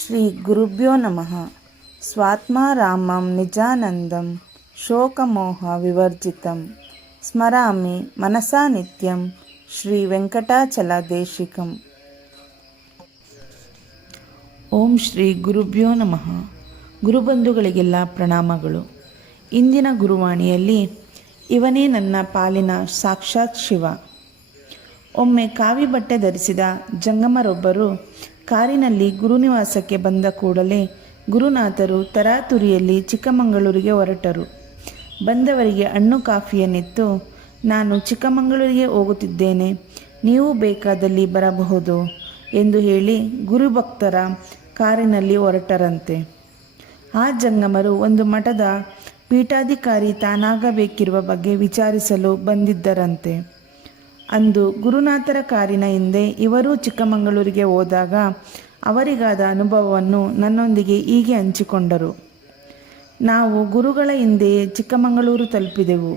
ಶ್ರೀ ಗುರುಭ್ಯೋ ನಮಃ. ಸ್ವಾತ್ಮಾರಾಮಂ ನಿಜಾನಂದಂ ಶೋಕಮೋಹ ವಿವರ್ಜಿತಂ ಸ್ಮರಾಮಿ ಮನಸಾ ನಿತ್ಯಂ ಶ್ರೀ ವೆಂಕಟಾಚಲದೇಶಿಕಂ. ಓಂ ಶ್ರೀ ಗುರುಭ್ಯೋ ನಮಃ. ಗುರುಬಂಧುಗಳಿಗೆಲ್ಲ ಪ್ರಣಾಮಗಳು. ಇಂದಿನ ಗುರುವಾಣಿಯಲ್ಲಿ ಇವನೇ ನನ್ನ ಪಾಲಿನ ಸಾಕ್ಷಾತ್ ಶಿವ. ಒಮ್ಮೆ ಕಾವಿ ಬಟ್ಟೆ ಧರಿಸಿದ ಜಂಗಮರೊಬ್ಬರು ಕಾರಿನಲ್ಲಿ ಗುರುನಿವಾಸಕ್ಕೆ ಬಂದ ಕೂಡಲೇ ಗುರುನಾಥರು ತರಾತುರಿಯಲ್ಲಿ ಚಿಕ್ಕಮಗಳೂರಿಗೆ ಹೊರಟರು. ಬಂದವರಿಗೆ ಹಣ್ಣು ಕಾಫಿಯನ್ನಿತ್ತು. ನಾನು ಚಿಕ್ಕಮಗಳೂರಿಗೆ ಹೋಗುತ್ತಿದ್ದೇನೆ, ನೀವು ಬೇಕಾದಲ್ಲಿ ಬರಬಹುದು ಎಂದು ಹೇಳಿ ಗುರುಭಕ್ತರ ಕಾರಿನಲ್ಲಿ ಹೊರಟರಂತೆ. ಆ ಜಂಗಮರು ಒಂದು ಮಠದ ಪೀಠಾಧಿಕಾರಿ ತಾನಾಗಬೇಕಿರುವ ಬಗ್ಗೆ ವಿಚಾರಿಸಲು ಬಂದಿದ್ದರಂತೆ. ಅಂದು ಗುರುನಾಥರ ಕಾರಿನ ಹಿಂದೆ ಇವರೂ ಚಿಕ್ಕಮಗಳೂರಿಗೆ ಹೋದಾಗ ಅವರಿಗಾದ ಅನುಭವವನ್ನು ನನ್ನೊಂದಿಗೆ ಹೀಗೆ ಹಂಚಿಕೊಂಡರು. ನಾವು ಗುರುಗಳ ಹಿಂದೆಯೇ ಚಿಕ್ಕಮಗಳೂರು ತಲುಪಿದೆವು.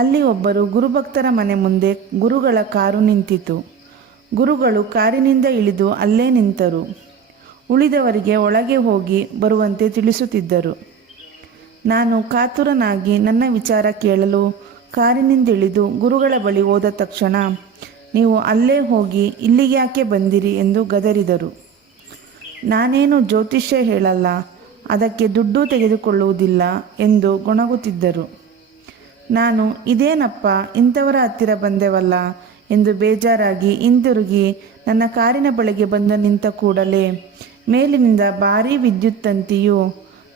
ಅಲ್ಲಿ ಒಬ್ಬರು ಗುರುಭಕ್ತರ ಮನೆ ಮುಂದೆ ಗುರುಗಳ ಕಾರು ನಿಂತಿತು. ಗುರುಗಳು ಕಾರಿನಿಂದ ಇಳಿದು ಅಲ್ಲೇ ನಿಂತರು. ಉಳಿದವರಿಗೆ ಒಳಗೆ ಹೋಗಿ ಬರುವಂತೆ ತಿಳಿಸುತ್ತಿದ್ದರು. ನಾನು ಕಾತುರನಾಗಿ ನನ್ನ ವಿಚಾರ ಕೇಳಲು ಕಾರಿನಿಂದಿಳಿದು ಗುರುಗಳ ಬಳಿ ಹೋದ ತಕ್ಷಣ, ನೀವು ಅಲ್ಲೇ ಹೋಗಿ ಇಲ್ಲಿಗೆ ಯಾಕೆ ಬಂದಿರಿ ಎಂದು ಗದರಿದರು. ನಾನೇನು ಜ್ಯೋತಿಷ್ಯ ಹೇಳಲ್ಲ, ಅದಕ್ಕೆ ದುಡ್ಡು ತೆಗೆದುಕೊಳ್ಳುವುದಿಲ್ಲ ಎಂದು ಗೊಣಗುತ್ತಿದ್ದರು. ನಾನು ಇದೇನಪ್ಪ ಇಂಥವರ ಹತ್ತಿರ ಬಂದೆವಲ್ಲ ಎಂದು ಬೇಜಾರಾಗಿ ಹಿಂದಿರುಗಿ ನನ್ನ ಕಾರಿನ ಬಳಿಗೆ ಬಂದು ನಿಂತ ಕೂಡಲೇ ಮೇಲಿನಿಂದ ಭಾರೀ ವಿದ್ಯುತ್ ತಂತಿಯು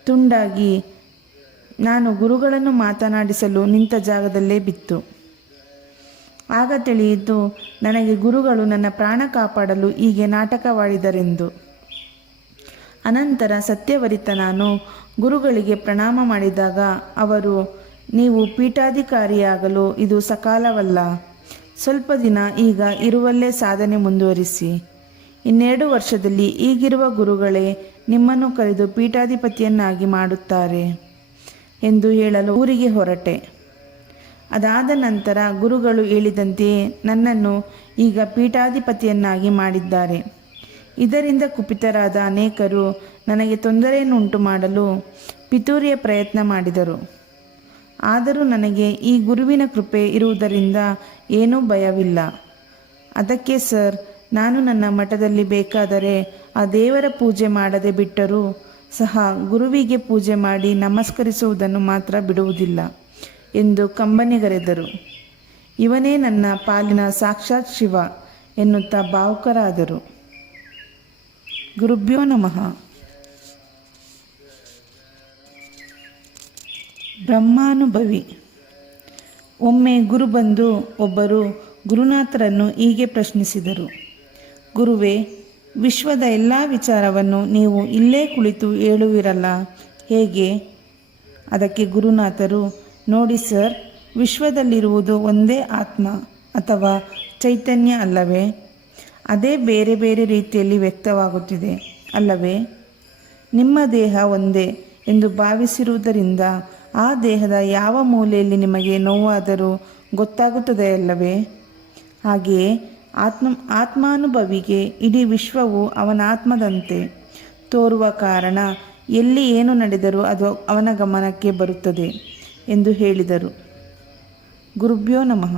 ತುಂಡಾಗಿ ನಾನು ಗುರುಗಳನ್ನು ಮಾತನಾಡಿಸಲು ನಿಂತ ಜಾಗದಲ್ಲೇ ಬಿತ್ತು. ಆಗ ತಿಳಿಯಿತು ನನಗೆ ಗುರುಗಳು ನನ್ನ ಪ್ರಾಣ ಕಾಪಾಡಲು ಹೀಗೆ ನಾಟಕವಾಡಿದರೆಂದು. ಅನಂತರ ಸತ್ಯವರಿತ ನಾನು ಗುರುಗಳಿಗೆ ಪ್ರಣಾಮ ಮಾಡಿದಾಗ ಅವರು, ನೀವು ಪೀಠಾಧಿಕಾರಿಯಾಗಲು ಇದು ಸಕಾಲವಲ್ಲ, ಸ್ವಲ್ಪ ದಿನ ಈಗ ಇರುವಲ್ಲೇ ಸಾಧನೆ ಮುಂದುವರಿಸಿ, 2 ವರ್ಷದಲ್ಲಿ ಈಗಿರುವ ಗುರುಗಳೇ ನಿಮ್ಮನ್ನು ಕರೆದು ಪೀಠಾಧಿಪತಿಯನ್ನಾಗಿ ಮಾಡುತ್ತಾರೆ ಎಂದು ಹೇಳಲು ಊರಿಗೆ ಹೊರಟೆ. ಅದಾದ ನಂತರ ಗುರುಗಳು ಹೇಳಿದಂತೆಯೇ ನನ್ನನ್ನು ಈಗ ಪೀಠಾಧಿಪತಿಯನ್ನಾಗಿ ಮಾಡಿದ್ದಾರೆ. ಇದರಿಂದ ಕುಪಿತರಾದ ಅನೇಕರು ನನಗೆ ತೊಂದರೆಯನ್ನುಂಟು ಮಾಡಲು ಪಿತೂರಿಯ ಪ್ರಯತ್ನ ಮಾಡಿದರು. ಆದರೂ ನನಗೆ ಈ ಗುರುವಿನ ಕೃಪೆ ಇರುವುದರಿಂದ ಏನೂ ಭಯವಿಲ್ಲ. ಅದಕ್ಕೆ ಸರ್, ನಾನು ನನ್ನ ಮಠದಲ್ಲಿ ಬೇಕಾದರೆ ಆ ದೇವರ ಪೂಜೆ ಮಾಡದೆ ಬಿಟ್ಟರೂ ಸಹ ಗುರುವಿಗೆ ಪೂಜೆ ಮಾಡಿ ನಮಸ್ಕರಿಸುವುದನ್ನು ಮಾತ್ರ ಬಿಡುವುದಿಲ್ಲ ಎಂದು ಕಂಬನಿಗರೆದರು. ಇವನೇ ನನ್ನ ಪಾಲಿನ ಸಾಕ್ಷಾತ್ ಶಿವ ಎನ್ನುತ್ತಾ ಭಾವುಕರಾದರು. ಗುರುಭ್ಯೋ ನಮಃ. ಬ್ರಹ್ಮಾನುಭವಿ. ಒಮ್ಮೆ ಗುರು ಬಂದು ಒಬ್ಬರು ಗುರುನಾಥರನ್ನು ಹೀಗೆ ಪ್ರಶ್ನಿಸಿದರು. ಗುರುವೇ, ವಿಶ್ವದ ಎಲ್ಲ ವಿಚಾರವನ್ನು ನೀವು ಇಲ್ಲೇ ಕುಳಿತು ಹೇಳುವಿರಲ್ಲ, ಹೇಗೆ? ಅದಕ್ಕೆ ಗುರುನಾಥರು, ನೋಡಿ ಸರ್, ವಿಶ್ವದಲ್ಲಿರುವುದು ಒಂದೇ ಆತ್ಮ ಅಥವಾ ಚೈತನ್ಯ ಅಲ್ಲವೇ? ಅದೇ ಬೇರೆ ಬೇರೆ ರೀತಿಯಲ್ಲಿ ವ್ಯಕ್ತವಾಗುತ್ತಿದೆ ಅಲ್ಲವೇ? ನಿಮ್ಮ ದೇಹ ಒಂದೇ ಎಂದು ಭಾವಿಸಿರುವುದರಿಂದ ಆ ದೇಹದ ಯಾವ ಮೂಲೆಯಲ್ಲಿ ನಿಮಗೆ ನೋವಾದರೂ ಗೊತ್ತಾಗುತ್ತದೆ ಅಲ್ಲವೇ? ಹಾಗೆಯೇ ಆತ್ಮಾನುಭವಿಗೆ ಇಡೀ ವಿಶ್ವವು ಅವನ ಆತ್ಮದಂತೆ ತೋರುವ ಕಾರಣ ಎಲ್ಲಿ ಏನು ನಡೆದರೂ ಅದು ಅವನ ಗಮನಕ್ಕೆ ಬರುತ್ತದೆ ಎಂದು ಹೇಳಿದರು. ಗುರುಭ್ಯೋ ನಮಃ.